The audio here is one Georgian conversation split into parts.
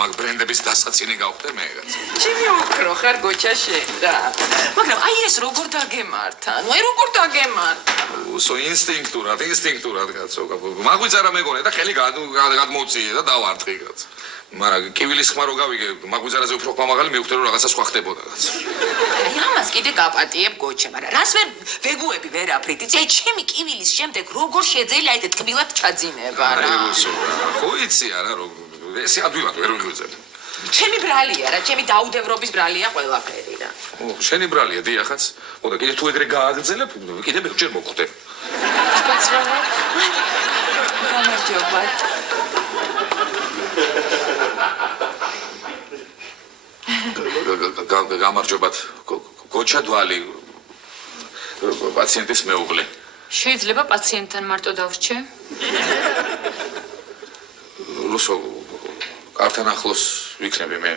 მაგ ბრენდების დასაცინი გავხდე მე კაცო. ჩემი ოქრო ხარ გოჩა შენ რა. მაგრამ აი ეს როგორ დაგემართა? ნუ აი როგორ დაგემართა? უსო ინსტინქტურად კაცო. მაგვიძარა მეგონა და ხელი გადმოუწიე და დავარტყი კაცო. მაგრამ კივილის ხმა რო გავიგე, მაგვიძარაზე უფრო ხმამაღალი მივხვდი რომ რაღაცა სხვა ხდებოდა კაცო. აი ამას კიდე გაპატიებ გოჩა, მაგრამ რას ვეგუები ვერაფრით? იცი აი ჩემი კივილის შემდეგ როგორ შეძელია ეს ტკბილად ჩაძინება რა. აი უსო რა. ხო იცი არა რომ ეს ადვილად ვერ ვიღვიძებ. ჩემი ბრალია რა, ჩემი დაუდევრობის ბრალია ყველაფერი რა. ო, შენი ბრალია დიახაც. ხო და კიდე თუ ეგრე გააგრძელებ, კიდე მეხჯერ მოხვდე. სპეციალურად. გამარჯობა. გამარჯობათ. გოჩა დვალი პაციენტის მეუღლე. შეიძლება პაციენტთან მარტო დავრჩე? რუსო კართან ახლოს ვიქნები მე.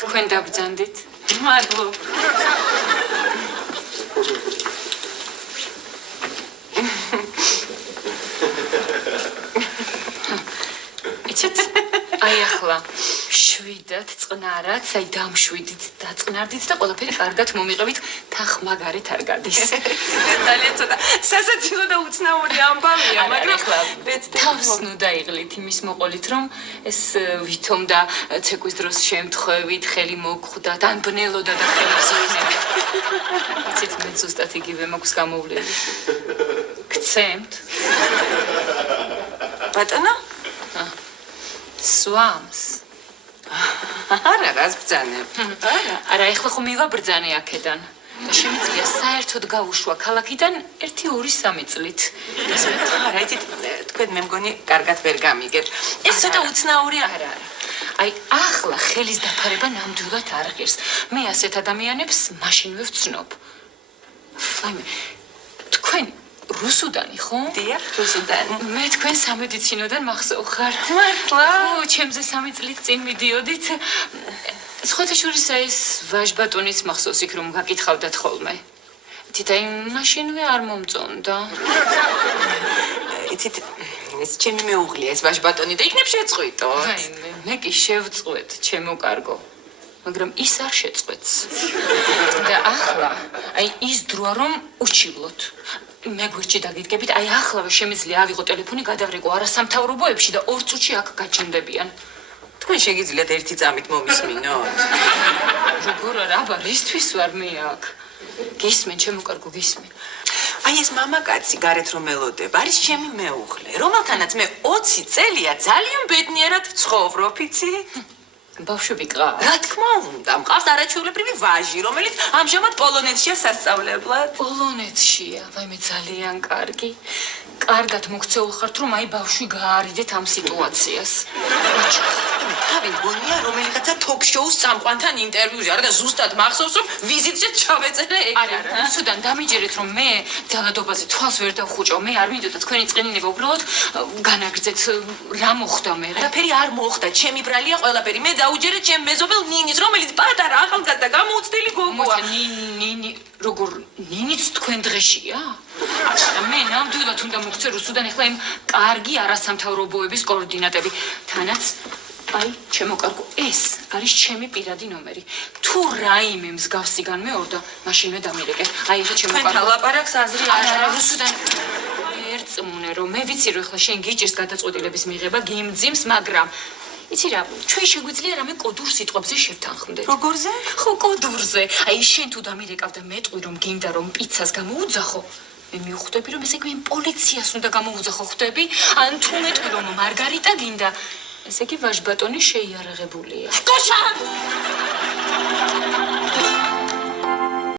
თქვენ დაბრძანდით? მადლობა. იცით? აი ახლა შვიდად წყნარად, აი დამშვიდით, დაწყნარდით და ყველაფერი კარგად მომიყევით, თანხმაგარეთ არ გადის. ძალიან ცოტა სასაცილო და უცნაური ამბავია, მაგრამ თავს ნუ დაიღლით იმის მოყოლით, რომ ეს ვითომ და ცეკვის დროს შემთხვევით ხელი მოგხვდა, ან ბნელოდა და ხელებს იღნებით. იცით, მე ზუსტად იგივე მაქვს გამოვლელი. გცემთ? ბატონო? სვამს. არა, რას ბრძანებ? არა, ეხლა ხომ მივაბრძანე აქედან. და შემიძლია საერთოდ გავუშვა ქალაქიდან 1-2-3 წლით. არა, იცით, თქვენ მე მგონი კარგად ვერ გამიგებთ. ეს ცოტა უცნაური არა. აი, ახლა ხელის დაფარება ნამდვილად არ ღირს. მე ასეთ ადამიანებს მაშინვე ვცნობ. აი, თქვენ რუსუდანი ხო? დიახ, რუსუდანი. მე თქვენ სამედიცინოდან მახსოვ ხართ. მართლა? ო, ჩემზე 3 წლით წინ მიდიოდით. სხვათა შორის ეს ვაჟბატონის მახსოვს იქ რომ გაკითხავდათ ხოლმე. იცით, აი მაშინვე არ მომწონდა. იცით, ეს ჩემი მეუღლია ეს ვაჟბატონი და იქნებ შეწყვიტოთ. აი, მე კი შევწყვეთ, ჩემო კარგო. მაგრამ ის არ შეწყვეტს. და ახლა, აი ის დროა რომ უჩივლოთ. მე გვერდში დაგიდგებით, აი ახლავე შემიძლია ავიღო ტელეფონი, გადავრეკო არასამთავრობოებში და 2 წუთში აქ გაჩნდებიან. თქვენ შეგიძლიათ ერთი წამით მომისმინოთ? როგორ არა, აბა, რისთვის ვარ მე აქ? გისმენ, ჩემო კარგო, გისმენ. აი ეს მამაკაცი გარეთ რომ ელოდება, არის ჩემი მეუღლე, რომელთანაც მე 20 წელია ძალიან ბედნიერად ვცხოვრობ, იცით? ბავშვები ყავ. რა თქმა უნდა, მყავს არაჩვეულებრივი ვაჟი, რომელიც ამჟამად პოლონეთშია სასწავლებლად. პოლონეთშია, ვაიმე ძალიან კარგი. კარგად მოგცეულ ხართ, რომ აი ბავშვი გაარიდეთ ამ სიტუაციას. თავი მგონია რომელიღაცა თოქ-შოუს წამყვანთან ინტერვიუზე, არა და ზუსტად მახსოვს, რომ ვიზიტზე ჩავეწერე არა, რუსუდან დამიჯერეთ, რომ მე ძალადობაზე თვალს ვერ დავხუჭო, მე არ მინდოდა თქვენი წყინინება, უბრალოდ განაგრძეთ რა მოხდა მე. არაფერი არ მოხდა, ჩემი ბრალია ყველაფერი. მე დაუჯერე ჩემ მეზობელ ნინის, რომელიც პატარა ახალგაზრდა გამოუცდელი გოგოა. ნინი, როგორ ნინიც თქვენ დღეშია? არა, მე ნამდვილად უნდა მოგცე რუსუდან ახლა იმ კარგი არასამთავრობოების კოორდინატები. თანაც აი, ჩემო კარგო, ეს არის ჩემი პირადი ნომერი. თუ რაიმე მსგავსი განმეორდა, მაშინვე დამირეკე. აი, ეს ჩემო კარგო. თქვენ ლაპარაკს აზრი არ არა, რუსუდან ერწმუნე, რომ მე ვიცი, რომ ახლა შენ გიჭირს გადაწყვეტილების მიღება, გიმძიმს, მაგრამ იცი რა, ჩვენ შეგვიძლია რამე კოდურ სიტყვებზე შევთანხმდეთ. როგორზე? ხო, კოდურზე. აი, შენ თუ დამირეკავ და მეტყვი რომ გინდა რომ პიცას გამოუძახო, მე მივხვდები რომ ესე იგი პოლიციას უნდა გამოუძახო ხვდები, ან თუ მეტყვი რომ მარგარიტა გინდა, ესე იგი ვაჟბატონი შეიარაღებულია. გოშა!